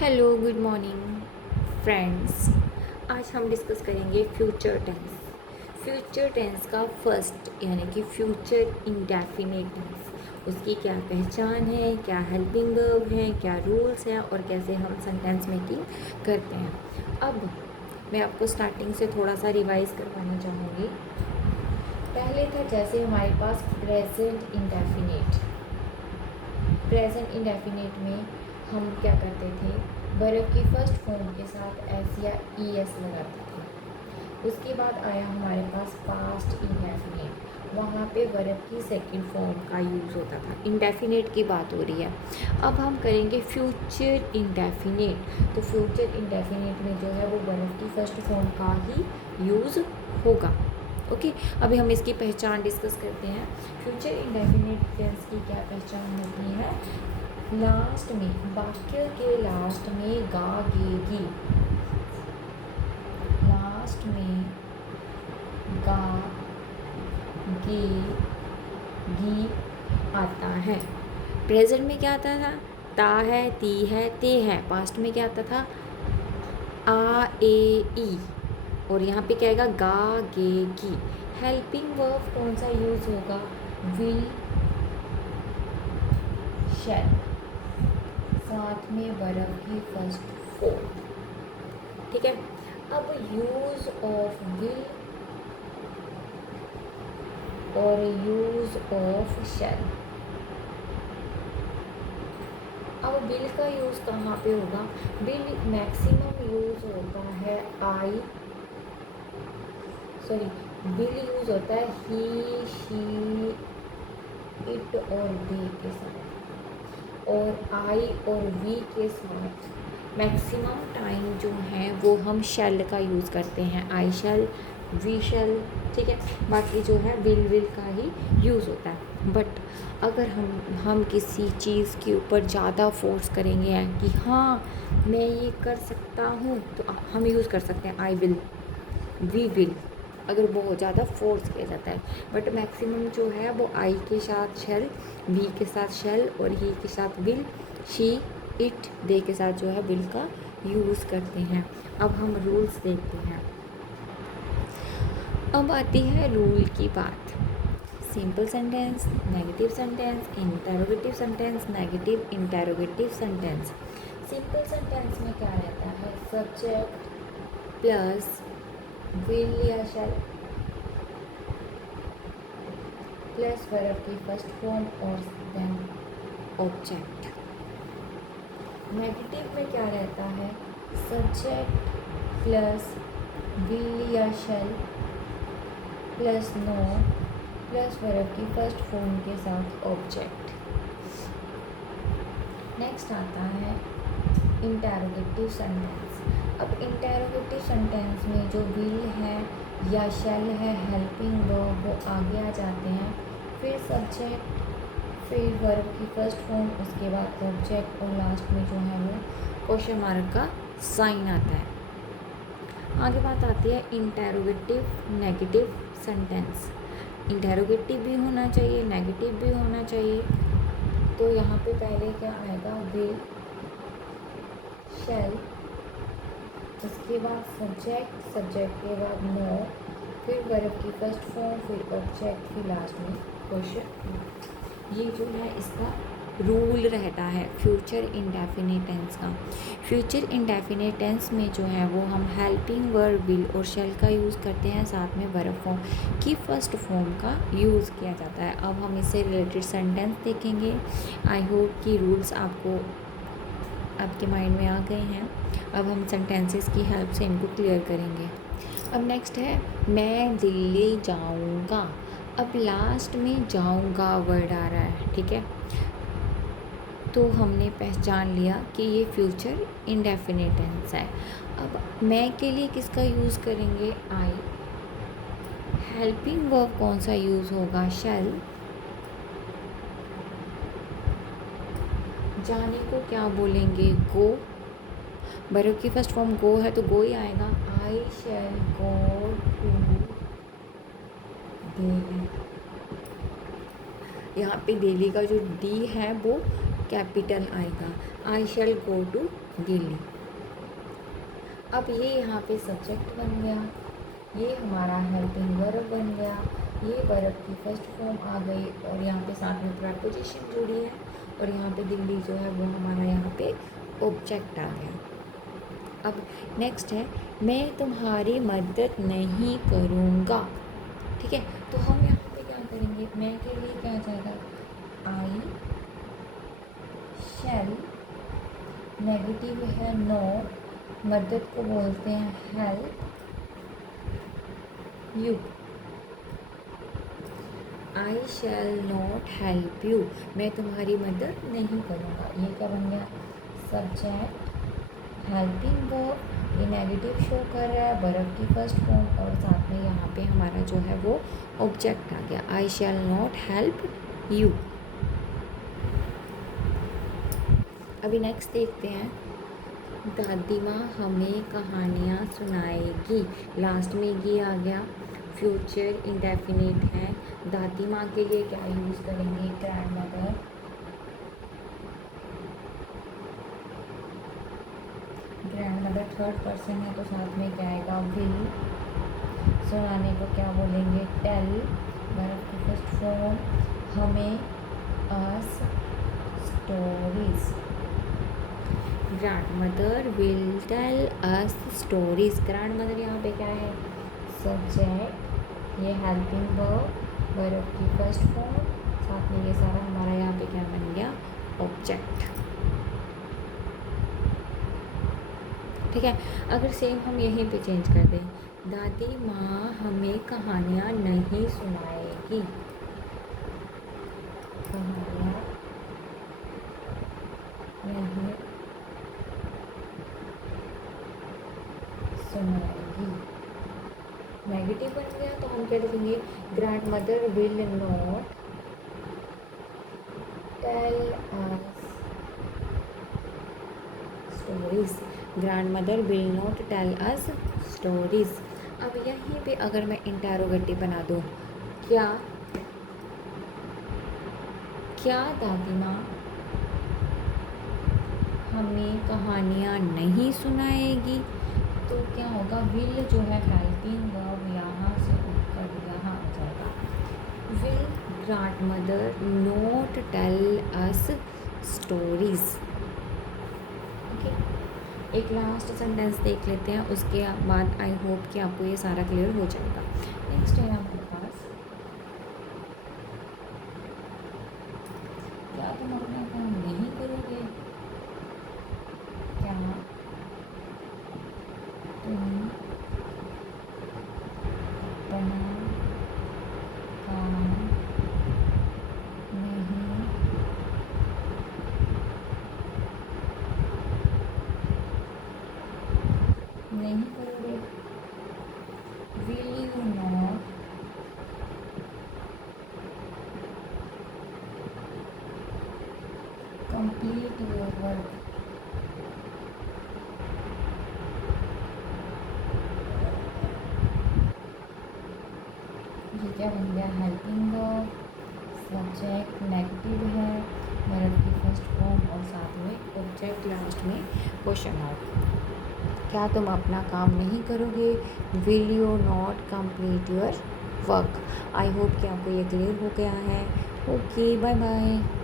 Hello good morning friends. आज हम discuss करेंगे फ्यूचर टेंस। फ्यूचर टेंस का फर्स्ट यानी कि फ्यूचर इंडेफिनिट टेंस, उसकी क्या पहचान है, क्या हेल्पिंग वर्ब है, क्या रूल्स हैं और कैसे हम सेंटेंस मेकिंग करते हैं। अब मैं आपको स्टार्टिंग से थोड़ा सा रिवाइज करवाना चाहूँगी। पहले था जैसे हमारे पास प्रेजेंट इंडेफिनिट। प्रेजेंट इंडेफिनिट में हम क्या करते थे, वर्ब की फर्स्ट फॉर्म के साथ एस या ई एस लगाते थे। उसके बाद आया हमारे पास पास्ट इंडेफिनिट, वहाँ पे वर्ब की सेकंड फॉर्म का यूज़ होता था। इंडेफिनिट की बात हो रही है। अब हम करेंगे फ्यूचर इंडेफिनिट। तो फ्यूचर इंडेफिनिट में जो है वो वर्ब की फर्स्ट फॉर्म का ही यूज़ होगा। ओके, अभी हम इसकी पहचान डिस्कस करते हैं। फ्यूचर इंडेफिनिट टेंस की क्या पहचान होती है? लास्ट में, वाक्य के लास्ट में गा गेगी, लास्ट में गा गे गी आता है। प्रेजेंट में क्या आता था? ता है, ती है, ते है। पास्ट में क्या आता था? आ ए ई। और यहाँ पे क्या आएगा? गा गे गी। हेल्पिंग वर्ब कौन सा यूज होगा? विल, शैल, साथ में वर्ब की फर्स्ट फॉर्म। ठीक है। अब यूज ऑफ विल और यूज ऑफ शैल। अब विल का यूज कहाँ पे होगा? विल मैक्सिमम यूज होता है विल यूज होता है ही, शी, इट और वी के साथ, और आई और वी के साथ मैक्सिमम टाइम जो है वो हम शेल का यूज़ करते हैं। I shall, we shall. ठीक है। बाकी जो है विल का ही यूज़ होता है। बट अगर हम किसी चीज़ के ऊपर ज़्यादा फोर्स करेंगे कि हाँ मैं ये कर सकता हूँ, तो हम यूज़ कर सकते हैं आई विल, वी विल, अगर बहुत ज़्यादा फोर्स किया जाता है। बट मैक्सिमम जो है वो आई के साथ शेल, वी के साथ शेल और ही के साथ विल, शी, इट, दे के साथ जो है विल का यूज़ करते हैं। अब हम रूल्स देखते हैं। अब आती है रूल की बात। Simple sentence, negative sentence, interrogative sentence, negative interrogative sentence. Simple sentence में क्या रहता है? सब्जेक्ट प्लस विल या शैल प्लस वर्ब की फर्स्ट फॉर्म और देन ऑब्जेक्ट। नेगेटिव में क्या रहता है? सब्जेक्ट प्लस विल या shall plus no plus verb की फर्स्ट फॉर्म के साथ ऑब्जेक्ट। नेक्स्ट आता है इंटरोगेटिव सेंटेंस। अब इंटरोगेटिव सेंटेंस में जो विल है या शेल है, हेल्पिंग वर्ब, वो आगे आ जाते हैं। फिर सब्जेक्ट, फिर वर्ब की फर्स्ट फॉर्म, उसके बाद ऑब्जेक्ट और लास्ट में जो है वो क्वेश्चन मार्क का साइन आता है। आगे बात आती है इंटरोगेटिव नेगेटिव सेंटेंस। इंटरोगेटिव भी होना चाहिए, नेगेटिव भी होना चाहिए। तो यहाँ पे पहले क्या आएगा? विल, शेल, उसके बाद सब्जेक्ट, सब्जेक्ट के बाद नो, फिर वर्ब की फर्स्ट फॉर्म, फिर ऑब्जेक्ट, फिर लास्ट में क्वेश्चन। ये जो है इसका रूल रहता है फ्यूचर इंडेफिनिट टेंस का। फ्यूचर इंडेफिनिट टेंस में जो है वो हम हेल्पिंग वर्ब विल और शेल का यूज़ करते हैं, साथ में वर्ब फॉर्म की फर्स्ट फॉर्म का यूज़ किया जाता है। अब हम इससे रिलेटेड सेंटेंस देखेंगे। आई होप कि रूल्स आपके माइंड में आ गए हैं। अब हम सेंटेंसेस की हेल्प से इनको क्लियर करेंगे। अब नेक्स्ट है मैं दिल्ली जाऊंगा। अब लास्ट में जाऊंगा वर्ड आ रहा है। ठीक है। तो हमने पहचान लिया कि ये फ्यूचर इंडेफिनिट टेंस है। अब मैं के लिए किसका यूज़ करेंगे? आई। हेल्पिंग वर्ब कौन सा यूज़ होगा? शैल। जाने को क्या बोलेंगे? गो। वर्ब की फर्स्ट फॉर्म गो है तो गो ही आएगा। आई शैल गो टू दिल्ली। यहाँ पे दिल्ली का जो डी है वो कैपिटल आएगा। आई शैल गो टू दिल्ली। अब ये यहाँ पे सब्जेक्ट बन गया, ये हमारा हेल्पिंग वर्ब बन गया, ये वर्ब की फर्स्ट फॉर्म आ गई और यहाँ पे साथ में प्रीपोजिशन जुड़ी है और यहाँ पे दिल्ली जो है वो हमारा यहाँ पे ऑब्जेक्ट आ गया। अब नेक्स्ट है मैं तुम्हारी मदद नहीं करूँगा। ठीक है, तो हम यहाँ पे क्या करेंगे, मैं के लिए क्या आ जाएगा, आई शैल, नेगेटिव है नो, मदद को बोलते हैं help you, I shall not help you, मैं तुम्हारी मदद नहीं करूँगा। ये क्या बन गया, सब्जेक्ट, हेल्पिंग वर्ब, ये नेगेटिव शो कर रहा है, वर्ब की फर्स्ट फॉर्म और साथ में यहाँ पे हमारा जो है वो ऑब्जेक्ट आ गया, आई शैल नॉट हेल्प यू। अभी नेक्स्ट देखते हैं, दादी माँ हमें कहानियाँ सुनाएगी। लास्ट में ये आ गया, फ्यूचर इंडेफिनिट है, दादी माँ के लिए क्या यूज़ करेंगे, grand mother, grand mother third person है तो साथ में क्या आएगा, विल, सुनाने को क्या बोलेंगे, टेल, वर्ब की फर्स्ट फॉर्म, हमें us stories, grandmother will tell us stories. Grandmother यहाँ पे क्या है, सब्जेक्ट, ये हेल्पिंग वर्ब, वर्ब की फर्स्ट फॉर्म, साथ में ये सारा हमारा यहाँ पे क्या बन गया, ऑब्जेक्ट। ठीक है, अगर सेम हम यहीं पे चेंज कर दें, दादी माँ हमें कहानियाँ नहीं सुनाएगी, कहानियाँ नहीं सुनाएगी, नेगेटिव बन गया तो हम क्या लिखेंगे, grandmother will not tell us stories, grandmother will not tell us stories. अब यहीं पे अगर मैं इंटेरोगेटिव बना दूँ, क्या क्या दादी माँ हमें कहानियाँ नहीं सुनाएगी, तो क्या होगा, विल जो है हेल्पिंग वर्ब यहाँ से उठकर यहाँ आ जाएगा, will grandmother not tell us stories. Okay, एक लास्ट सेंटेंस देख लेते हैं, उसके बाद आई होप कि आपको ये सारा क्लियर हो जाएगा। नेक्स्ट है आपके पास, क्या तुम अपना काम नहीं करोगे, क्या तुम अपना काम नहीं करोगे, will you not complete your work, ये क्या बन गया, हेल्पिंग वर्ब, सब्जेक्ट नेगेटिव है, वर्ब की फर्स्ट फॉर्म और साथ में ऑब्जेक्ट, लास्ट में क्वेश्चन मार्क। क्या तुम अपना काम नहीं करोगे, will you not complete your work. I hope कि आपको ये क्लियर हो गया है। Okay, bye bye.